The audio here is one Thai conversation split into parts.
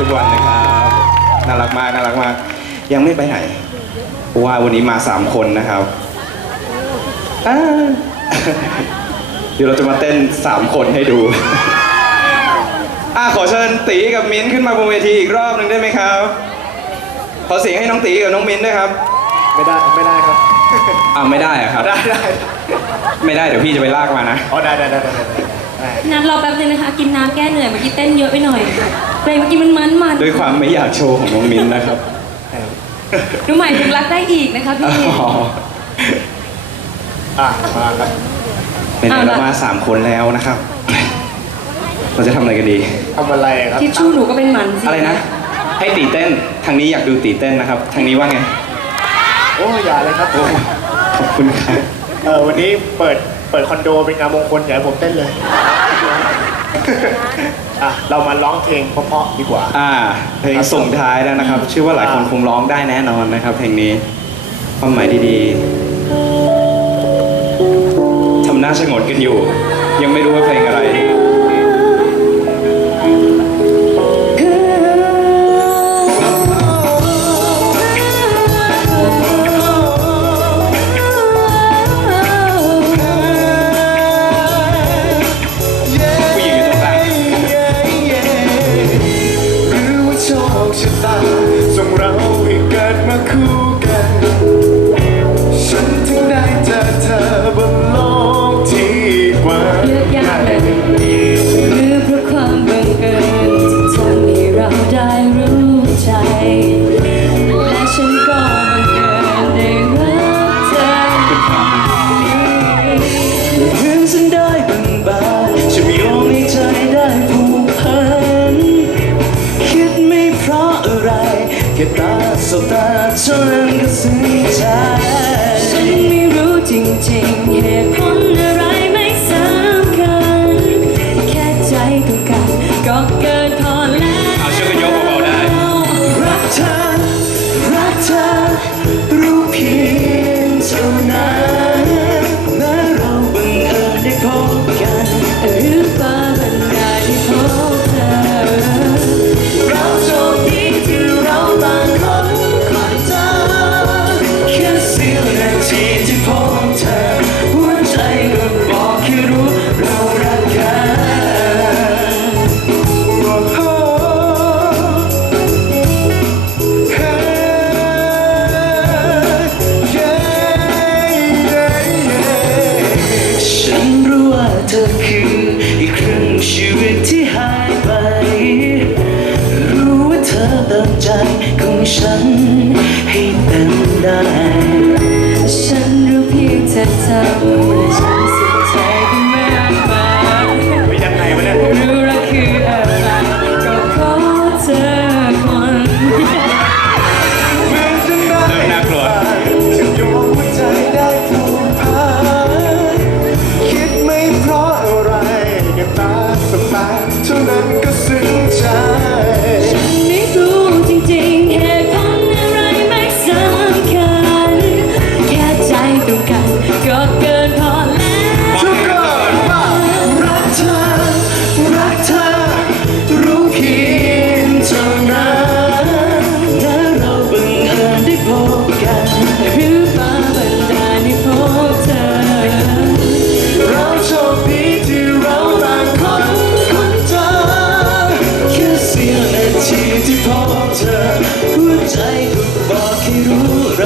ทุกวันนะครับน่ารักมากน่ารักมากยังไม่ไปไหนเพราะว่าวันนี้มาสามคนนะครับอ่าเดี๋ยวเราจะมาเต้นสามคนให้ดูอะขอเชิญตีกับมิ้นท์ขึ้นมาบนเวทีอีกรอบหนึ่งได้ไหมครับขอเสียงให้น้องตีกับน้องมิ้นท์ด้วยครับ ไม่ได้ไม่ได้ครับอ่าไม่ได้อะครับ ได้ได้ไม่ได้เดี๋ยวพี่จะไปลากมานะอ๋อได้ได้ได้ได้ ได้ได้น้ำรอแป๊บนึงนะคะ กินน้ำแก้เหนื่อยเมื่อกี้เต้นเยอะไปหน่อยเพลงเมื่อกี้มันมันมันด้วยความไม่อยากโชว์ของน้องมิ้นท์นะครับดูใหม่ถึงรักได้อีกนะคะพี่อ๋ออะมาครับเป็นไงเรามาสามคนแล้วนะครับ เราจะทำอะไรกันดีทำอะไรครับทิชชู่หนูก็เป็นหมันสิอะไรนะ ให้ตีเต้นทางนี้อยากดูตีเต้นนะครับ ทางนี้ว่าไง โอ้ยอย่าเลยครับโอ้ขอบคุณครับเออวันนี้เปิดเปิดคอนโดเป็นงานมงคลอย่าให้ผมเต้นเลย อะเรามาร้องเพลงเพราะๆดีกว่า อ่า เพลงส่งท้ายแล้วนะครับ เชื่อว่าหลายคนคงร้องได้แน่นอนนะครับ เพลงนี้ความหมายดีๆทำหน้าชะงนกันอยู่ ยังไม่รู้ว่า โช แค่ตาสบตาเท่านั้นก็ซึ้งใจฉันไม่รู้จริงๆเหตุผล เ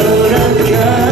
could a gone.